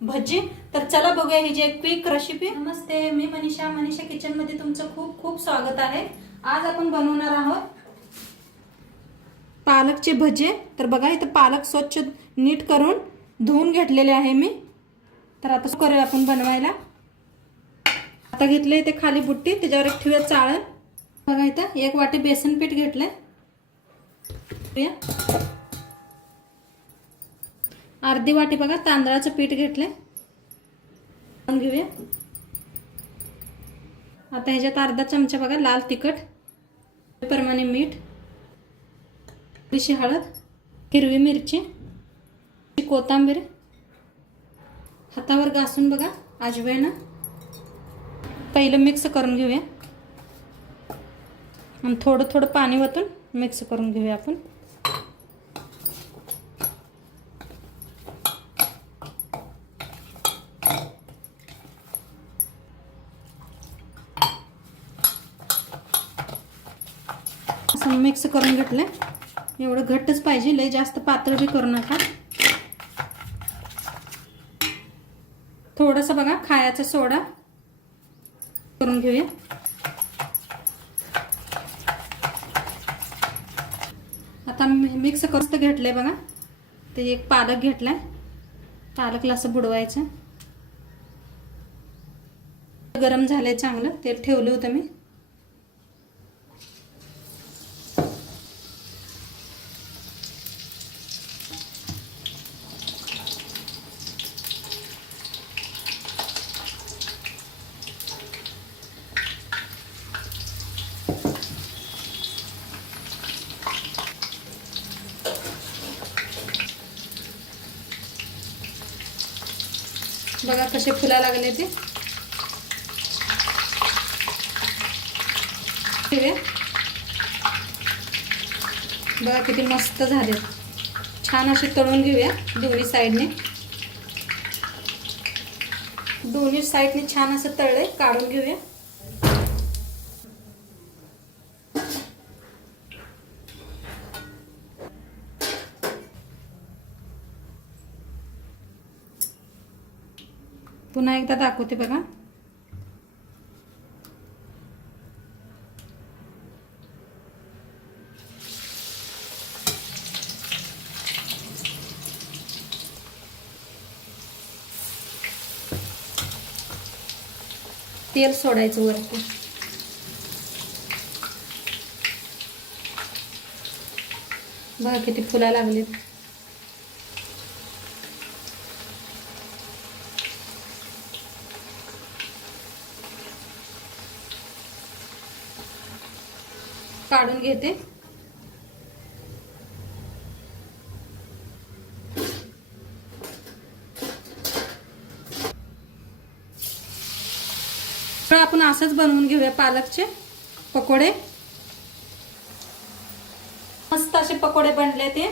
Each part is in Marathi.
भजी। तर चला बघूया ही जी एक क्विक रेसिपी। नमस्ते, मी मनीषा किचन मध्ये तुमचं खूप खूप स्वागत आहे। आज आपण बनवणार आहोत पालकचे भजे। तर बघा इथं पालक स्वच्छ नीट करून धुवून घेतलेले आहे मी। तर आता करूया आपण बनवायला। आता घेतले इथे खाली बुट्टी, त्याच्यावर एक ठेवूया चाळण। बघा इथं 1 वाटी बेसन पीठ घेतले, अर्धी वाटी बघा तांदळाचं पीठ घेतले, घेऊया। आता ह्याच्यात अर्धा चमचा बघा लाल तिखट, प्रमाणे मीठ, थोडीशी हळद, हिरवी मिरची, कोथिंबीर, हातावर घासून बघा अजवाइन। पहिलं मिक्स करून घेऊया आणि थोडं थोडं पाणी ओतून मिक्स करून घेऊया आपण। असं मिक्स करून घेतलं। एवढं घट्टच पाहिजे, लय जास्त पातळ बी करू नका। थोडंसं बघा खायचा सोडा करून घेऊया। आता मिक्स करून घेतलंय बघा। ते एक पालक घेतलाय, पालकला असं बुडवायचं। गरम झालंय चांगलं, तेल ठेवलं होतं मी। बघा कसे फुला लागले ते। बघा किती मस्त झाले, छान असे तळून घेऊया दोन्ही साइडने। दोन्ही साइडने छान असं तळले, काढून घेऊया। पुन्हा एकदा दाखवते बघा। तेल सोडायचं वरती। बघा किती फुला लागले। काढून घेते। तर आपण असंच बनवून घेऊया पालकचे पकोडे। मस्त असे पकोडे बनले ते,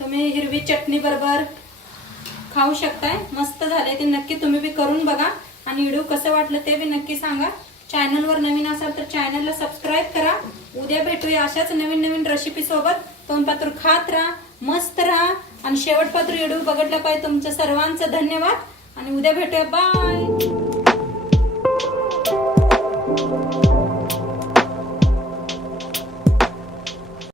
तुम्ही हिरवी चटणी बरोबर खाऊ शकताय। मस्त झाले ते, नक्की तुम्ही बी करून बघा आणि व्हिडिओ कसं वाटलं ते बी नक्की सांगा। चॅनलवर नवीन असाल तर चॅनलला सबस्क्राइब करा। उद्या भेटूया अशाच नवीन नवीन रेसिपी सोबत। तोंडपात्र खात राहा, मस्त राहा आणि शेवटपात्र व्हिडिओ बघितला पाहिजे। तुमचं सर्वांचं धन्यवाद आणि उद्या भेटूया, बाय।